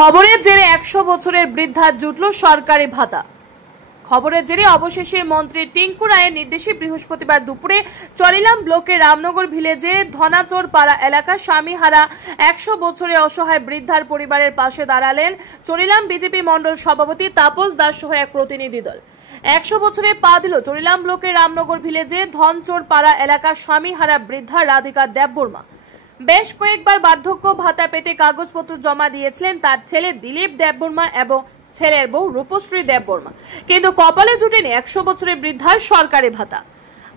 খবরের জেরে 100 বছরের বৃদ্ধা জুটল সরকারি ভাতা। খবরের জেরে অবশেষে মন্ত্রী টিঙ্কু রায়ের নির্দেশে বৃহস্পতিবার দুপুরে চরিলাম ব্লকের রামনগর ভিলেজে ধনাচর পাড়া এলাকার স্বামীহারা 100 বছরের অসহায় বৃদ্ধার পরিবারের পাশে দাঁড়ালেন চরিলাম বিজেপি মণ্ডল সভাপতি তাপস দাস সহ এক প্রতিনিধি দল। 100 বছরে পা দিল চরিলাম ব্লকের রামনগর ভিলেজে ধনচর পাড়া এলাকার স্বামীহারা বৃদ্ধা রাধিকা দেববর্মা। বেশ কয়েকবার বার্ধক্য ভাতা পেতে কাগজপত্র জমা দিয়েছিলেন তার ছেলে দিলীপ দেববর্মা এবং ছেলের বউ রূপশ্রী দেববর্মা, কিন্তু কপালে জুটেনি 100 বছরের বৃদ্ধার সরকারি ভাতা।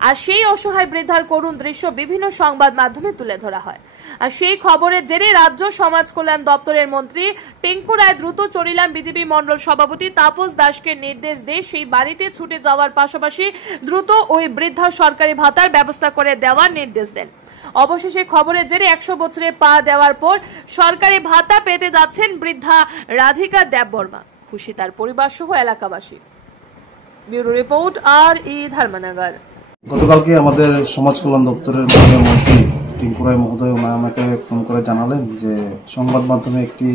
আর সেই অসহায় বৃদ্ধার করুণ দৃশ্য বিভিন্ন সংবাদ মাধ্যমে তুলে ধরা হয়। আর সেই খবরের জেরে রাজ্য সমাজ কল্যাণ দপ্তরের মন্ত্রী টিঙ্কু রায় দ্রুত চরিলাম বিজেপি মণ্ডল সভাপতি তাপস দাসকে নির্দেশ দিয়ে সেই বাড়িতে ছুটে যাওয়ার পাশাপাশি দ্রুত ওই বৃদ্ধার সরকারি ভাতার ব্যবস্থা করে দেওয়ার নির্দেশ দেন। অবশেষে খবরের জেরে 100 বছরে পা দেওয়ার পর সরকারি ভাতা পেতে যাচ্ছেন বৃদ্ধা রাধিকা দেববর্মা। খুশি তার পরিবার সহ এলাকাবাসী। Bureau report R E. ধর্মনগর। গতকালকে আমাদের সমাজ কল্যাণ দপ্তরের মাননীয় মন্ত্রী টিঙ্কু রায় মহোদয় আমাকে ফোন করে জানালেন যে সংবাদ মাধ্যমে একটি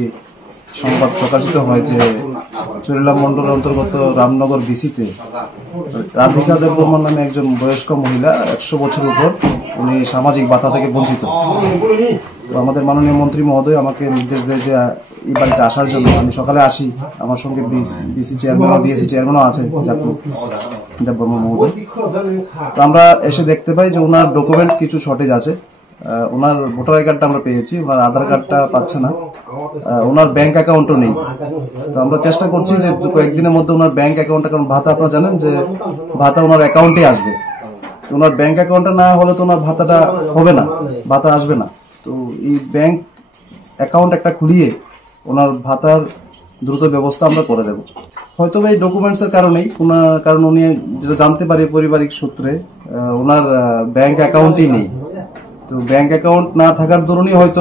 সংবাদ প্রকাশিত হয় যে চরিলাম মণ্ডলের অন্তর্গত রামনগর বিসিতে রাধিকা দেববর্মা নামে একজন বয়স্ক মহিলা 100 বছরের উপর উনি সামাজিক ভাতা থেকে বঞ্চিত। তো আমাদের মাননীয় মন্ত্রী মহোদয় আমাকে নির্দেশ দেয় যে এই বাড়িতে আসার জন্য। আমি সকালে আসি, আমার সঙ্গে বিসি চেয়ারম্যান বিএসসি চেয়ারম্যানও আছে জাকুব দেববর্মা মহোদয়। তো আমরা এসে দেখতে পাই যে ওনার ডকুমেন্ট কিছু শর্টেজ আছে। ওনার ভোটার আই কার্ডটা আমরা পেয়েছি, ওনার আধার কার্ডটা পাচ্ছে না, ওনার ব্যাংক অ্যাকাউন্টও নেই। তো আমরা চেষ্টা করছি যে কয়েকদিনের মধ্যে ওনার ব্যাংক অ্যাকাউন্টটা, কারণ ভাতা আপনারা জানেন যে ভাতা ওনার অ্যাকাউন্টে আসবে। তো ওনার ব্যাংক অ্যাকাউন্টটা না হলে তো ওনার ভাতাটা হবে না, ভাতা আসবে না। তো এই ব্যাংক অ্যাকাউন্ট একটা খুলিয়ে ওনার ভাতার দ্রুত ব্যবস্থা আমরা করে দেব। হয়তো এই ডকুমেন্টস এর কারণেই কারণ উনি যেটা জানতে পারি পারিবারিক সূত্রে ওনার ব্যাংক অ্যাকাউন্টই নেই। তো ব্যাংক অ্যাকাউন্ট না থাকার দরুনই হয়তো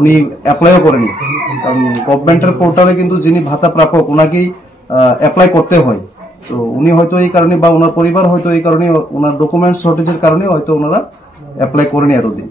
উনি অ্যাপ্লাইও করেনি, কারণ গভর্নমেন্টের পোর্টালে কিন্তু যিনি ভাতা প্রাপক ওনাকেই অ্যাপ্লাই করতে হয়। তো উনি হয়তো এই কারণে বা ওনার পরিবার হয়তো এই কারণে ওনার ডকুমেন্টস শর্টেজের কারণে হয়তো ওনারা অ্যাপ্লাই করেনি এতদিন।